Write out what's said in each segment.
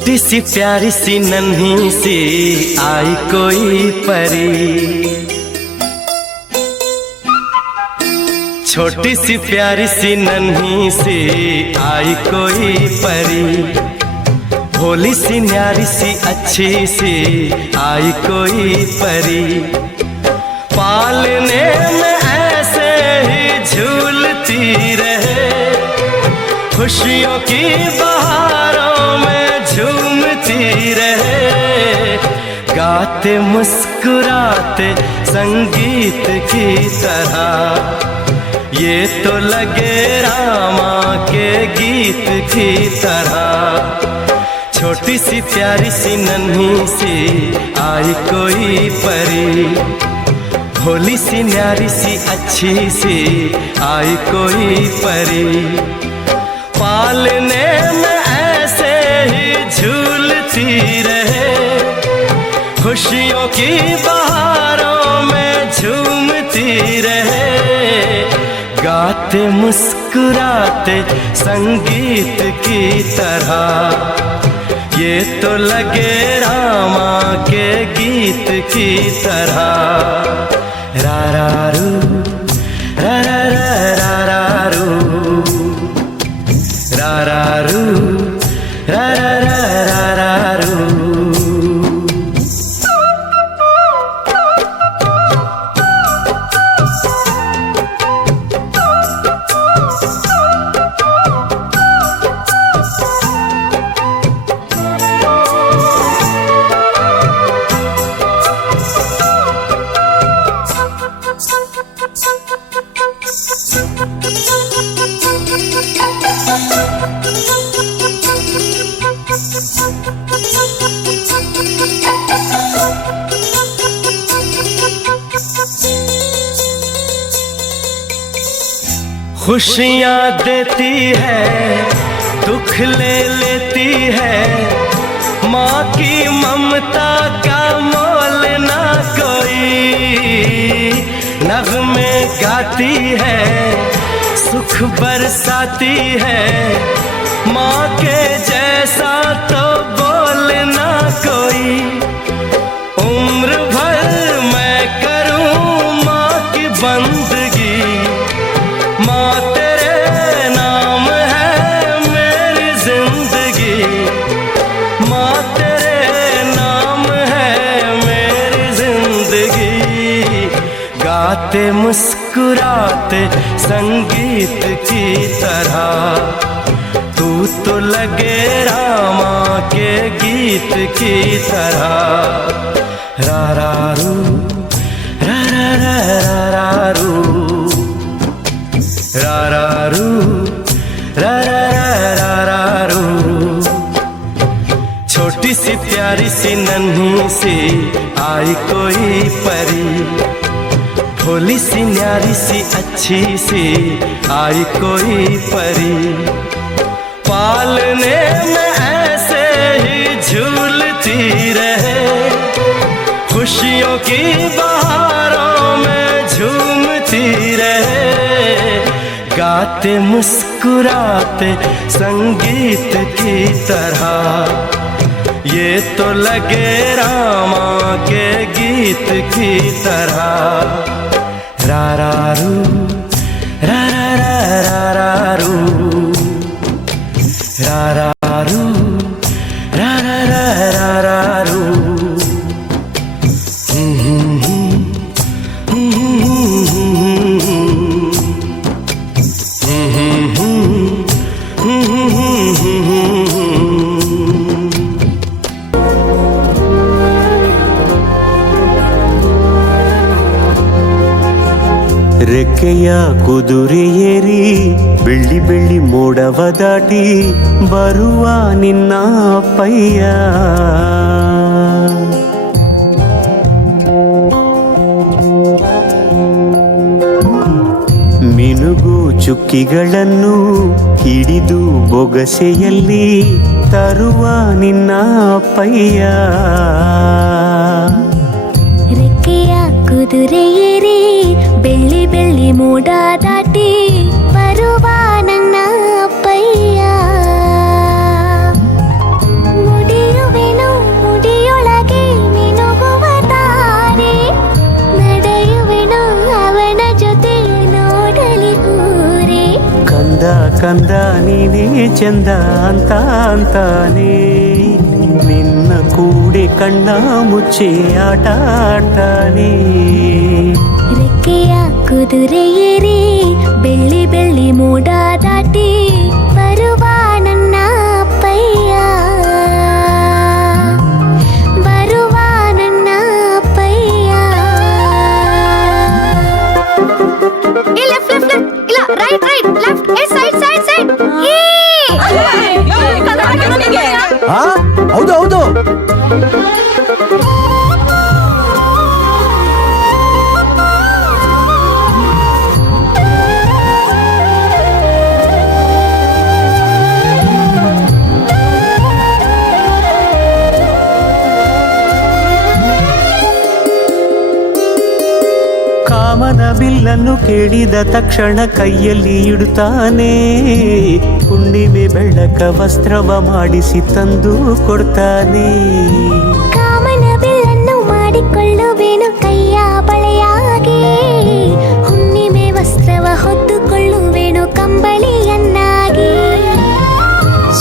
छोटी सी प्यारी सी नन्ही सी आई कोई परी, छोटी सी प्यारी सी नन्ही सी आई कोई परी, भोली सी न्यारी सी अच्छी सी आई कोई परी, पालने में ऐसे ही झूलती रहे, खुशियों की बहारों में झूमती रहे, गाते मुस्कुराते संगीत की तरह, ये तो लगे रामा के गीत की तरह। छोटी सी प्यारी सी नन्ही सी आई कोई परी, भोली सी न्यारी सी अच्छी सी आई कोई परी, पालने में ऐसे ही झूलती रहे, खुशियों की बहारों में झूमती रहे, गाते मुस्कुराते संगीत की तरह, ये तो लगे रामा के गीत की तरह। रा रा रू रा रा रा रा रू रा रा रू रा रा रा रा रू। खुशियाँ देती है, दुख ले लेती है, माँ की ममता का मोल ना कोई, नग़्मे गाती है, सुख बरसाती है, माँ के जैसा तो बोल ना कोई, उम्र भर मैं करूँ माँ की बंदगी, माँ तेरे नाम है मेरी जिंदगी, माँ तेरे नाम है मेरी जिंदगी, गाते मुस्कुराते संगीत की तरह, तू तो लगे रामा के गीत की तरह। रा रा रू रा रा रा रा रू रा रा रू रा रा रा रा रू। छोटी सी प्यारी सी नन्ही सी आई कोई परी, भोली सी न्यारी सी अच्छी सी आई कोई परी, पालने में ऐसे ही झूलती रहे, खुशियों की बहारों में झूमती रहे, गाते मुस्कुराते संगीत की तरह, ये तो लगे रामा के गीत की तरह। रा रा रू रा रा रा रा रू रा रा रू रा रा रा रा रू। ರೆಕ್ಕೆಯ ಕುದುರೆ ಏರಿ ಬೆಳ್ಳಿ ಬೆಳ್ಳಿ ಮೋಡವ ದಾಟಿ ಬರುವ ನಿನ್ನ ಅಪ್ಪಯ್ಯ, ಮಿನುಗು ಚುಕ್ಕಿಗಳನ್ನು ಹಿಡಿದು ಬೊಗಸೆಯಲ್ಲಿ ತರುವ ನಿನ್ನ ಅಪ್ಪಯ್ಯ, ರೆಕ್ಕೆಯ ಕುದುರೆ ಏರಿ ಬೆಳ್ಳಿ ಬೆಳ್ಳಿ ಮೋಡ ದಾಟಿ ಬರುವ ನನ್ನ ಅಪ್ಪಯ್ಯ, ಮುಡಿ ಚಂದ ಅಂತ ಅಂತಾನೆ ನಿನ್ನ ಕೂಡೆ ಕಣ್ಣ ಮುಚ್ಚಿ ಆಟ ಆಡ್ತಾನೆ ರೆಕ್ಕೆಯ ಕುದುರೆ ಏರಿ ಬೆಳ್ಳಿ ಬೆಳ್ಳಿ ಮೋಡ ದಾಟಿ ಬರುವ ನನ್ನ ಅಪ್ಪಯ್ಯ ಬರುವ ನನ್ನ ಅಪ್ಪಯ್ಯ ಇಲ್ಲ ರೈಟ್ ಲೆಫ್ಟ್ ಸೈಡ್ ಹೌದು ಹೌದು ಕಾಮನ ಬಿಲ್ಲನ್ನು ಕೇಳಿದ ತಕ್ಷಣ ಕೈಯಲ್ಲಿ ಇಡುತ್ತಾನೆ ಹುಣ್ಣಿಮೆ ಬೆಳಕ ವಸ್ತ್ರವ ಮಾಡಿಸಿ ತಂದು ಕೊಡ್ತಾನೆ ಕಾಮನ ಬಿಲ್ಲನ್ನು ಮಾಡಿಕೊಳ್ಳುವೇನು ಕೈಯ ಬಳೆಯಾಗಿ ಹುಣ್ಣಿಮೆ ವಸ್ತ್ರವ ಹೊತ್ತುಕೊಳ್ಳುವೇನು ಕಂಬಳಿಯನ್ನಾಗಿ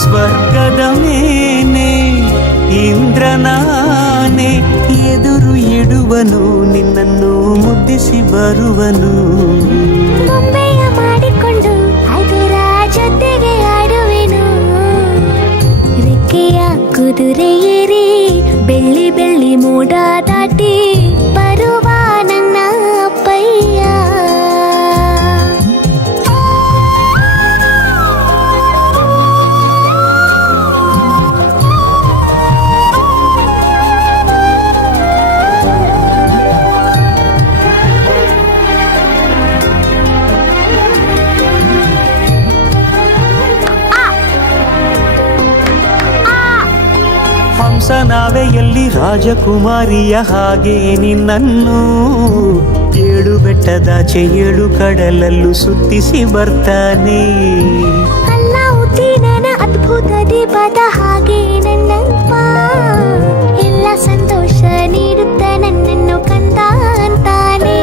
ಸ್ವರ್ಗದ ಮೇನೆ ಇಂದ್ರನಾನೆ ಎದುರು ಇಡುವನು ನಿನ್ನನ್ನು ಮುದ್ದಿಸಿ ಬರುವನು ಬೊಂಬೆಯ ಮಾಡಿಕೊಂಡು ಅದರ ಜೊತೆಗೆ ಆಡುವೆನು ರೆಕ್ಕೆಯ ಕುದುರೆ ಏರಿ ಬೆಳ್ಳಿ ಬೆಳ್ಳಿ ಮೋಡ ದಾಟಿ ಬರುವ ನನ್ನ ಅಪ್ಪಯ್ಯ ಹಂಸನಾವೆಯಲ್ಲಿ ರಾಜಕುಮಾರಿಯ ಹಾಗೆ ನಿನ್ನನ್ನು ಏಳು ಬೆಟ್ಟದಾಚೆ ಏಳು ಕಡಲಲ್ಲೂ ಸುತ್ತಿಸಿ ಬರ್ತಾನೆ ಅಲ್ಲಾವುದ್ದೀನನ ಅದ್ಭುತ ದೀಪದ ಹಾಗೆ ನನ್ನಪ್ಪ ಎಲ್ಲ ಸಂತೋಷ ನೀಡುತ್ತ ನನ್ನನ್ನು ಕಂದ ಅಂತಾನೆ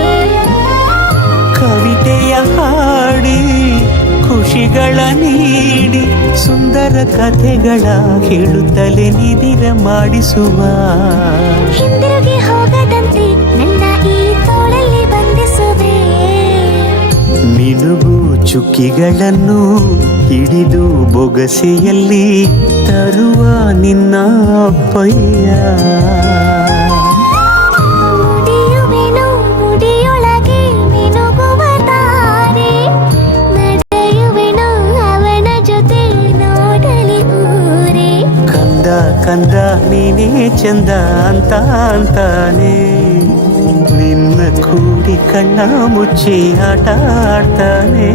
ಕವಿತೆಯ ಹಾಡಿ ಖುಷಿಗಳ ನೀಡಿ ಸುಂದರ ಕಥೆಗಳ ಹೇಳುತ್ತಲೇ ನಿದಿರ ಮಾಡಿಸುವ ಹಿಂದಿರುಗಿ ಹೋಗದಂತೆ ನನ್ನ ಈ ತೋಳಲ್ಲಿ ಬಂಧಿಸುವೆ ಮಿನುಗು ಚುಕ್ಕಿಗಳನ್ನು ಹಿಡಿದು ಬೊಗಸೆಯಲ್ಲಿ ತರುವ ನಿನ್ನ ಅಪ್ಪಯ್ಯ ಮುಡಿಯುವೆನು ಮುಡಿಯೊಳಗೆ ಮಿನುಗುವ ತಾರೆ ನಡೆಯುವೆನು ಅವನ ಜೊತೆ ನೋಡಲಿ ಊರೇ ಕಂದ ಕಂದ ನೀನೇ ಚಂದ ಅಂತ ಅಂತಾನೆ ನಿನ್ನ ಕೂಡಿ ಕಣ್ಣ ಮುಚ್ಚಿ ಆಟ ಆಡ್ತಾನೆ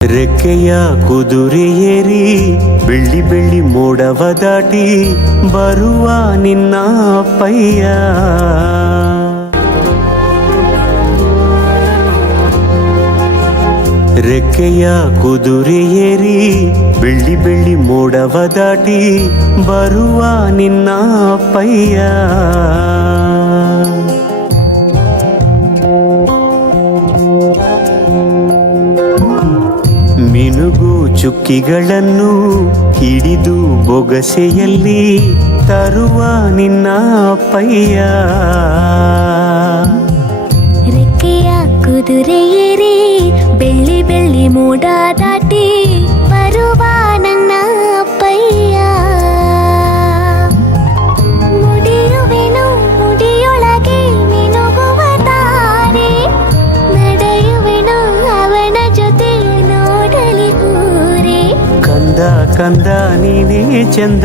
ರೆಕ್ಕೆಯ ಕುದುರೆ ಏರಿ ಬೆಳ್ಳಿ ಬೆಳ್ಳಿ ಮೋಡವ ದಾಟಿ ಬರುವ ನಿನ್ನ ಅಪ್ಪಯ್ಯ ರೆಕ್ಕೆಯ ಕುದುರೆ ಏರಿ ಬೆಳ್ಳಿ ಬೆಳ್ಳಿ ಮೋಡವ ದಾಟಿ ಬರುವ ನಿನ್ನ ಅಪ್ಪಯ್ಯ ಮಿನುಗು ಚುಕ್ಕಿಗಳನ್ನು ಹಿಡಿದು ಬೊಗಸೆಯಲ್ಲಿ ತರುವ ನಿನ್ನ ಅಪ್ಪಯ್ಯ ರೆಕ್ಕೆಯ ಕುದುರೆ ಏರಿ ಬೆಳ್ಳಿ ಬೆಳ್ಳಿ ಮೋಡ ದಾಟಿ ಬರುವ ನನ್ನ ಅಪ್ಪಯ್ಯ ಮುಡಿಯುವೆನು ಮುಡಿಯೊಳಗೆ ಮಿನುಗುವ ತಾರೆ ನಡೆಯುವೆನು ಅವನ ಜೊತೆ ನೋಡಲಿ ಊರೇ ಕಂದ ಕಂದ ನೀನೇ ಚಂದ